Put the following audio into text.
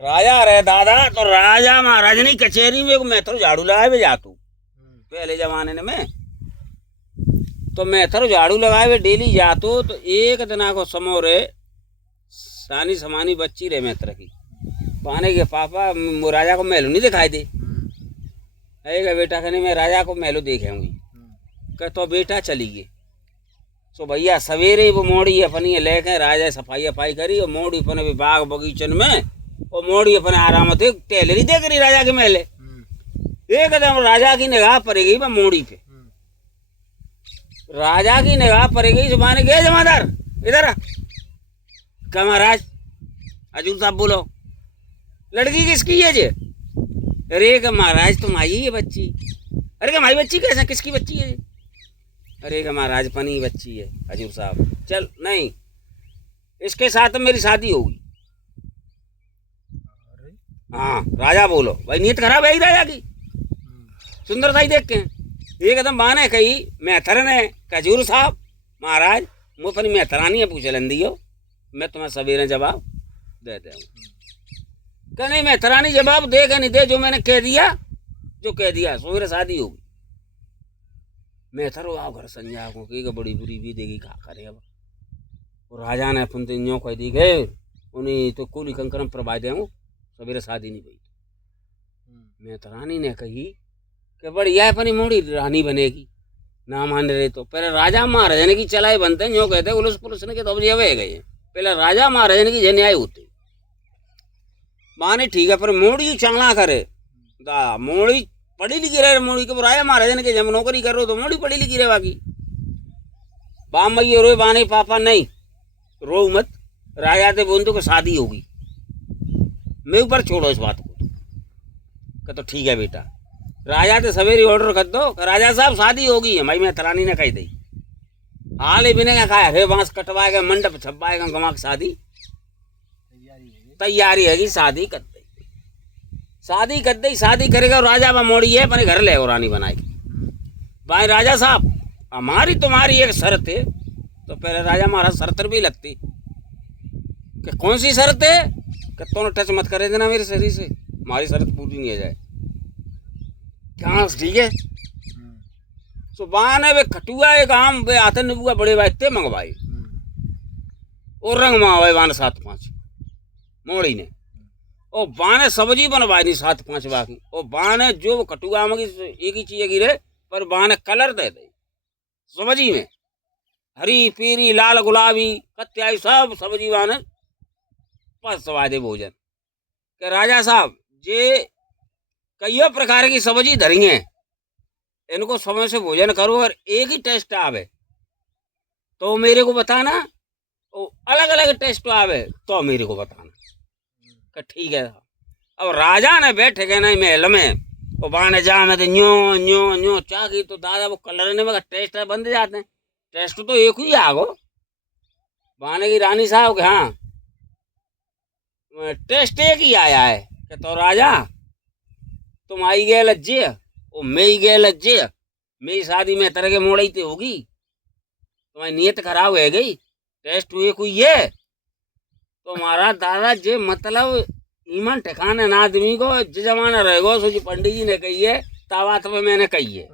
राजा रहे दादा, तो राजा महाराज ने कचहरी में मैं तो झाड़ू लगाए हुए जातू पहले जमाने में। तो मैं तो झाड़ू लगाए हुए डेली जातू। तो एक दिन को समो रे सानी समानी बच्ची रहे मैत्र की पाने के पापा राजा को महलो नहीं दिखाई दे। अरे बेटा कहने मैं राजा को महलो देखेंगी। कह तो बेटा चली गई। तो भैया सवेरे ही वो मोड़ी अपनी लेके राजा सफाई अफाई करी और मोड़ी अपने बाग बगीचन में और मोड़ी अपने आराम थे टेलरी देख रही राजा के महले। एकदम राजा की निगाह पड़ गई मैं मोड़ी पे। राजा की निगाह पड़ गई। जुबान गए जमादार इधर आ। क्या महाराज? हजूर साहब बोलो। लड़की किसकी है जे? अरे का महाराज तुम आई है बच्ची। अरे का माई बच्ची कैसे किसकी बच्ची है? अरे का महाराज पनी बच्ची है हजूर साहब। चल नहीं इसके साथ मेरी शादी होगी। हाँ राजा बोलो। भाई नीयत खराब है ही राजा की। सुंदरता ही देख के एकदम बाने कही मैथर ने हजूर साहब महाराज मुँह अपनी मैथरानी है पूछे लें दियो मैं तुम्हें सवेरे जवाब दे दूँ। क्या नहीं मैथरानी जवाब दे क्या नहीं दे जो मैंने कह दिया जो कह दिया सवेरे शादी होगी। मैथर आओ घर संजा को कि बड़ी बुरी भी देगी क्या करे अब। और राजा ने अपन तो कह दी गए उन्हें तो कूली कंकरम प्रभा दे सवेरे शादी नहीं हुई। मैथरानी ने कही कि बढ़िया है अपनी मोड़ी रानी बनेगी ना मान रहे तो पहले राजा महाराजा की चलाए बनते हैं। जो कहते उलस पुलिस ने के तो अब गए पहले राजा महाराजा की जन्याय होते माने ठीक है पर मोड़ी चांगला करे दा मोड़ी पढ़ी लिखी रहे मोड़ी के राजा महाराजा ने के जब नौकरी कर रहे हो तो मोड़ी पढ़ी लिखी रहे बाकी बाम मैया रोए बाने पापा नहीं रो मत राजा ते बोंदो को शादी होगी मैं ऊपर छोड़ो इस बात को। कह तो ठीक है बेटा। राजा ते सवेरे ऑर्डर कर दो राजा साहब शादी होगी है भाई मैं तरानी ने कही दी हाल ही बिने खाया है बांस कटवाएगा मंडप छपवाएगा गमा शादी तैयारी है शादी कर दी। शादी कर दी शादी करेगा राजा बा मोड़ी है अपने घर ले रानी बनाएगी। भाई राजा साहब हमारी तुम्हारी एक शर्त है। तो पहले राजा महाराज शर्त भी लगती कि कौन सी शर्त है कि तुम टच मत करे देना मेरे शरीर से हमारी शर्त पूरी नहीं हो जाए। क्या ठीक है। तो बाने वे खटुआ एक आम वे आते नुबुआ बड़े बाते मंगवाई और रंग मंगवाए बाने 7-5 मोड़ी ने और बाने सब्जी बनवाई नहीं 7-5 बाकी और बाने जो कटुआ में एक ही चीज गिरे पर बाने कलर दे दे सब्जी में हरी पीरी लाल गुलाबी कत्याई सब सब्जी बाने पास सवादे भोजन के राजा साहब जे कई प्रकार की सब्जी धरी है इनको समय से भोजन करो और एक ही टेस्ट आवे तो मेरे को बताना अलग अलग टेस्ट आवे तो मेरे को बताना कि ठीक है। अब राजा ने बैठे गए नहीं महल में वो बाने जा में तो न्यो न्यो न्यो चाह की तो दादा वो कलर ने में टेस्ट है बंद जाते हैं टेस्ट तो एक ही आगो बाने की रानी साहब के हाँ टेस्ट एक ही आया है कि तो राजा तुम आई गए लज्जे ओ मैं ही गए लज्जे मेरी शादी में तरह के मोड़ी ते होगी तुम्हारी नीयत खराब है गई टेस्ट हुए कोई ये तो हमारा दादा जे मतलब ईमान ठिकाने ना आदमी को जो जमाना रहेगा सो जी पंडित जी ने कही है तावात में मैंने कही है